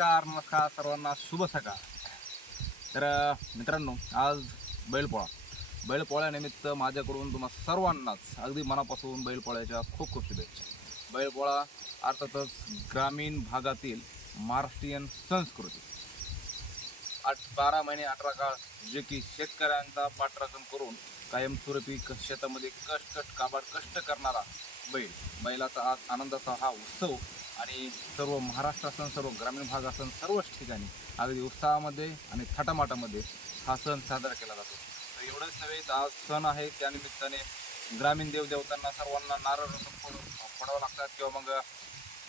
नमस्कार नमस्कार सर्वांना शुभ सकाळ. तर मित्रांनो आज बैलपोळा. बैलपोळ्यानिमित्त माझ्याकडून तुम्हा सर्वांनाच अगदी मनापासून बैलपोळ्याच्या खूप खूप शुभेच्छा. बैलपोळा अर्थातच ग्रामीण भागातील महाराष्ट्रीयन संस्कृती. आठ बारा महिने अठरा काळ जे की शेतकऱ्यांचा पाठराखण करून कायमस्वरूपी क- शेतामध्ये कष्ट कष्ट काबाड कष्ट करणारा बैल. बैलाचा आज आनंदाचा हा उत्सव आणि सर्व महाराष्ट्र असन सर्व ग्रामीण भाग असन सर्वच ठिकाणी अगदी उत्साहामध्ये आणि थाटामाटामध्ये हा सण साजरा केला जातो. तर एवढंच नव्हे आज सण आहे त्यानिमित्ताने ग्रामीण देवदेवतांना सर्वांना नारळ फोड फोडावं लागतात किंवा मग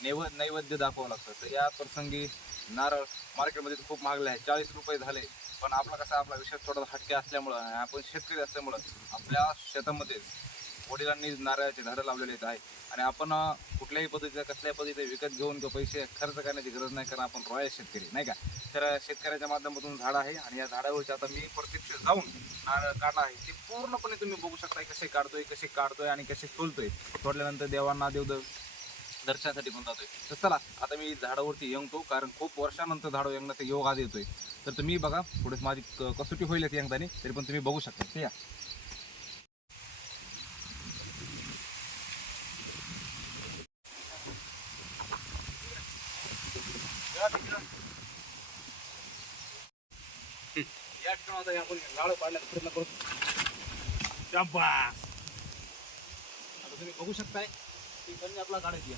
नैव नैवेद्य दाखवावं लागतं. तर या प्रसंगी नारळ मार्केटमध्ये तर खूप महागले आहे चाळीस रुपये झाले पण आपला कसा आपला विषय थोडा हटके असल्यामुळं आणि आपण शेतकरी असल्यामुळं आपल्या शेतामध्ये वडिलांनी नारळाचे झाडं लावलेले आहेत. आहे. आणि आपण कुठल्याही पद्धतीचं कसल्याही पद्धतीचे विकत घेऊन किंवा पैसे खर्च करण्याची गरज नाही कारण आपण रॉयल शेतकरी नाही का? तर शेतकऱ्याच्या माध्यमातून झाड आहे आणि या झाडावरची आता मी प्रत्यक्ष जाऊन नारळ काढणार आहे. ते पूर्णपणे तुम्ही बघू शकता कसे काढतोय कसे काढतोय आणि कसे सोलतोय तोडल्यानंतर देवांना देवदेव दर्शनासाठी पण जातोय. तर चला आता मी झाडावरती यंगतो कारण खूप वर्षानंतर झाडं यंगण्याचा योग आज येतोय. तर तुम्ही बघा पुढे माझी कसोटी होईल ती यंगदानी तरी पण तुम्ही बघू शकता. या या ठिकाणी आता आपण झाडं पाडण्याचा प्रयत्न करतो शाबास. आता तुम्ही बघू शकताय की त्यांनी आपला काढायची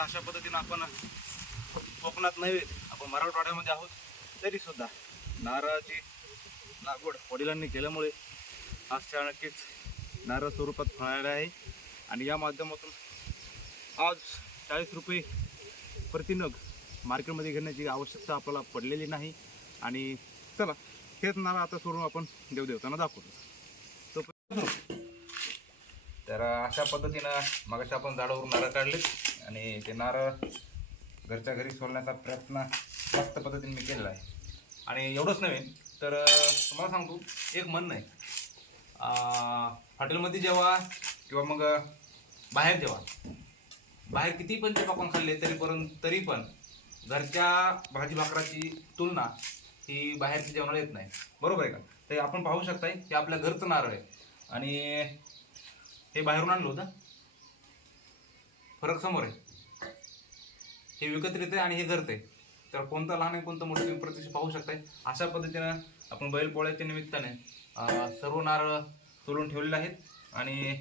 अशा पद्धतीनं आपण कोकणात नव्हे आपण मराठवाड्यामध्ये आहोत तरीसुद्धा नारळाची लागवड वडिलांनी केल्यामुळे आज त्या नक्कीच नारळ स्वरूपात फळायला आहे. आणि या माध्यमातून आज चाळीस रुपये प्रति नग मार्केटमध्ये घेण्याची आवश्यकता आपल्याला पडलेली नाही. आणि चला हेच नारळ आता सोडून आपण देवदेवतांना दाखवतो. तो तर अशा पद्धतीनं मगाशी आपण झाडावरून नारळ काढलेत आणि ते नारळ घरच्या घरी सोडण्याचा प्रयत्न जास्त पद्धतीने मी केलेला आहे. आणि एवढंच नव्हे तर तुम्हाला सांगतो एक म्हणणं आहे. हॉटेलमध्ये जेव्हा किंवा मग बाहेर जेव्हा बाहेर किती पण ते आपण खाल्ले तरी पण तरी पण घरच्या भाजी भाकराची तुलना ही बाहेरच्या जेवणाला येत नाही. बरोबर आहे का? ते आपण पाहू शकताय की आपल्या घरचं नारळ आहे. आणि हे बाहेरून आणलं होतं. फरक समोर आहे. हे विकत्रित आहे आणि हे घरत आहे तर कोणतं लहान आहे कोणतं मोठं तुम्ही प्रत्यक्ष पाहू शकताय. अशा पद्धतीनं आपण बैलपोळ्याच्या निमित्ताने सर्व नारळ तोडून ठेवलेले आहेत. आणि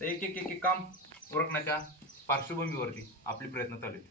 ते एक एक एक एक काम ओळखण्याच्या पार्श्वभूमीवरती आपले प्रयत्न चालू आहेत.